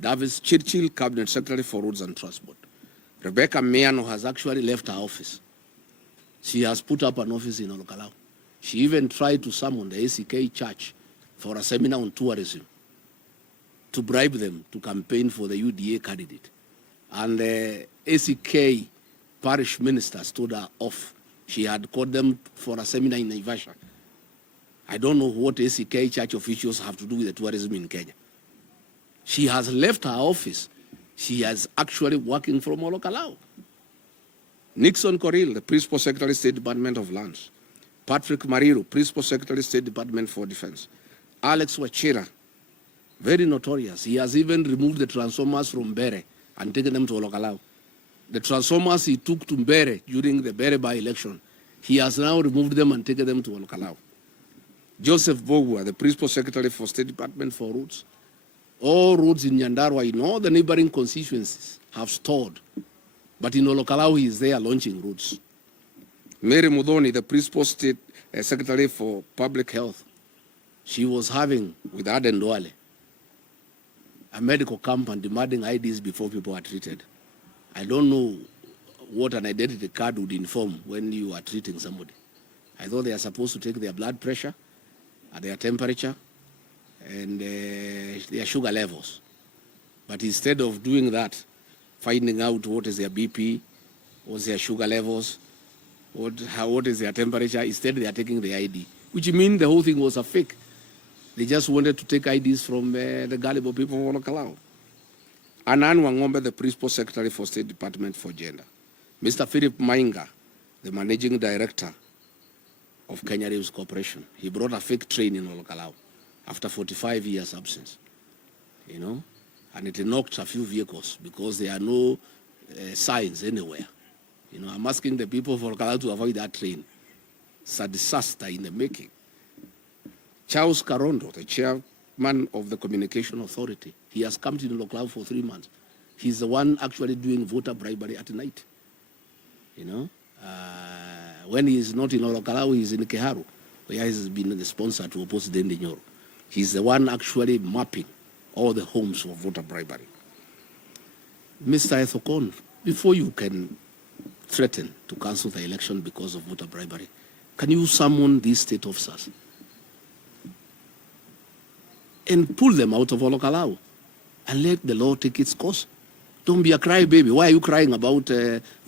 Davis Churchill, Cabinet Secretary for Roads and Transport. Rebecca Miano has actually left her office. She has put up an office in Olokalao. She even tried to summon the ACK Church for a seminar on tourism to bribe them to campaign for the UDA candidate. And the ACK parish minister stood her off. She had called them for a seminar in Naivasha. I don't know what ACK church officials have to do with the tourism in Kenya. She has left her office. She is actually working from Olokalao. Nixon Coril, the Principal Secretary, State Department of Lands. Patrick Mariru, Principal Secretary, State Department for Defense. Alex Wachira, very notorious. He has even removed the transformers from Mbere and taken them to Olokalao. The transformers he took to Mbere during the Mbere by-election, he has now removed them and taken them to Olokalao. Joseph Bogwa, the Principal Secretary for State Department for Roads. All roads in Nyandarua, in all the neighboring constituencies, have stalled. But in Olokalao, he is there launching roads. Mary Mudhoni, the Principal State Secretary for Public Health, she was having, with Aden Duale, a medical camp and demanding IDs before people are treated. I don't know what an identity card would inform when you are treating somebody. I thought they are supposed to take their blood pressure, their temperature, and their sugar levels. But instead of doing that, finding out what is their BP, what's their sugar levels, what is their temperature, instead they are taking the ID, which means the whole thing was a fake. They just wanted to take IDs from the gullible people of Olokalao. Anan Wangombe, the Principal Secretary for State Department for Gender. Mr. Philip Mainga, the Managing Director of Kenya Rails Corporation. He brought a fake train in Olokalao after 45 years absence, you know, and it knocked a few vehicles because there are no signs anywhere. You know, I'm asking the people of Olokalao to avoid that train. It's a disaster in the making. Charles Karondo, the chairman of the Communication Authority, he has come to Olokalao for 3 months. He's the one actually doing voter bribery at night. You know, when he is not in Olokalao, he's in Keharu, where he's been the sponsor to oppose Dende Nyoro. He's the one actually mapping all the homes for voter bribery. Mr. Ethokon, before you can threaten to cancel the election because of voter bribery, can you summon these state officers and pull them out of Olokalao and let the law take its course? Don't be a crybaby. Why are you crying about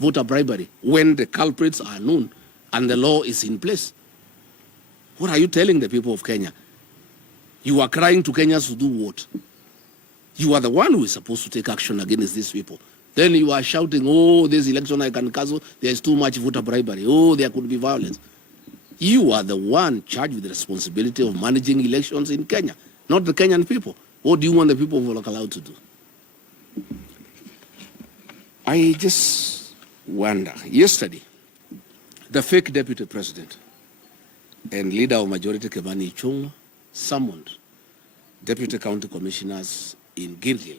voter bribery when the culprits are known and the law is in place? What are you telling the people of Kenya? You are crying to Kenyans to do what? You are the one who is supposed to take action against these people. Then you are shouting, oh, this election I can cancel, there is too much voter bribery, oh, there could be violence. You are the one charged with the responsibility of managing elections in Kenya, not the Kenyan people. What do you want the people of Olokalao to do? I just wonder, yesterday, the fake deputy president and leader of majority Kevani Ichung'wa summoned deputy county commissioners in Gilgil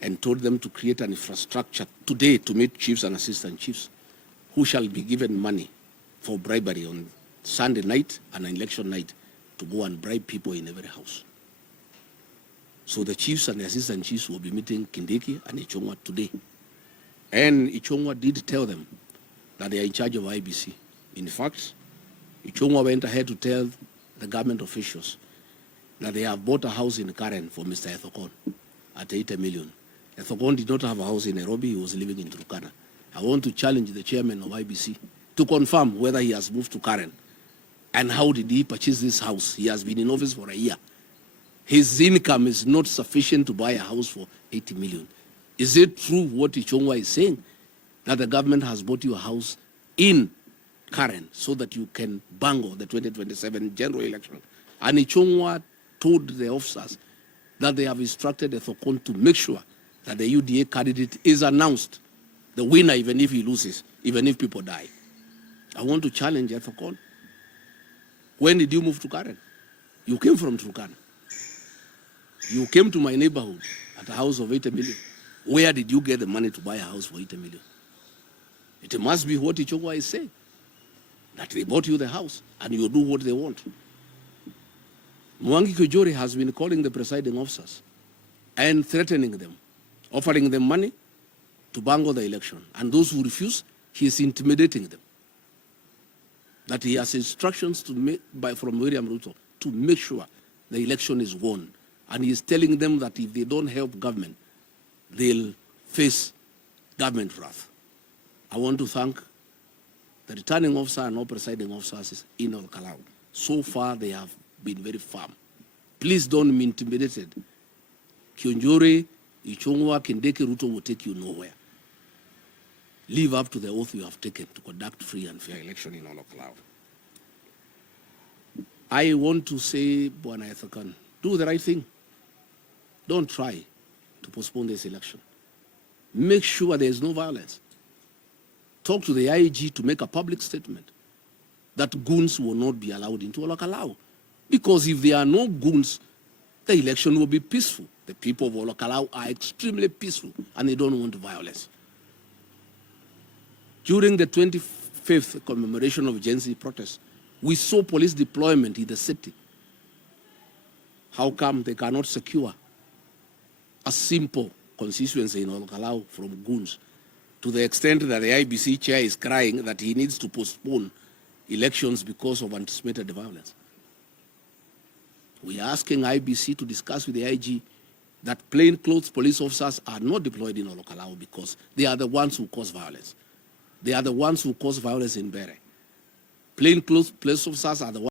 and told them to create an infrastructure today to meet chiefs and assistant chiefs who shall be given money for bribery on Sunday night and election night to go and bribe people in every house. So the chiefs and the assistant chiefs will be meeting Kindiki and Ichung'wa today. And Ichung'wa did tell them that they are in charge of IBC. In fact, Ichung'wa went ahead to tell the government officials that they have bought a house in Karen for Mr. Ethokon at 80 million. Ethokon did not have a house in Nairobi, he was living in Turkana. I want to challenge the chairman of IBC to confirm whether he has moved to Karen and how did he purchase this house. He has been in office for a year. His income is not sufficient to buy a house for 80 million. Is it true what Ichung'wa is saying, that the government has bought you a house in Karen so that you can bangle the 2027 general election? And Ichung'wa told the officers that they have instructed Ethokon to make sure that the UDA candidate is announced, the winner, even if he loses, even if people die. I want to challenge Ethokon. When did you move to Karen? You came from Turkana. You came to my neighborhood at a house of 80 million. Where did you get the money to buy a house for 80 million? It must be what Ichung'wa is saying, that they bought you the house and you do what they want. Mwangi Kujori has been calling the presiding officers and threatening them, offering them money to bungle the election. And those who refuse, he is intimidating them. That he has instructions to make from William Ruto to make sure the election is won. And he is telling them that if they don't help government, they'll face government wrath. I want to thank the returning officer and all presiding officers in Olkalau. So far, they have been very firm. Please don't be intimidated. Kionjore, Ichungwa, Kindeki, Ruto will take you nowhere. Live up to the oath you have taken to conduct free and fair election in Olkalau. I want to say, Bwana Ethakan, do the right thing. Don't try to postpone this election. Make sure there is no violence. Talk to the IG to make a public statement that goons will not be allowed into Olkalau. Because if there are no goons, the election will be peaceful. The people of Olkalau are extremely peaceful and they don't want violence. During the 25th commemoration of Gen Z protests, we saw police deployment in the city. How come they cannot secure a simple constituency in Olkalau from goons, to the extent that the IBC chair is crying that he needs to postpone elections because of anticipated violence? We are asking IBC to discuss with the IG that plainclothes police officers are not deployed in Olkalau because they are the ones who cause violence. They are the ones who cause violence in Bere. Plainclothes police officers are the ones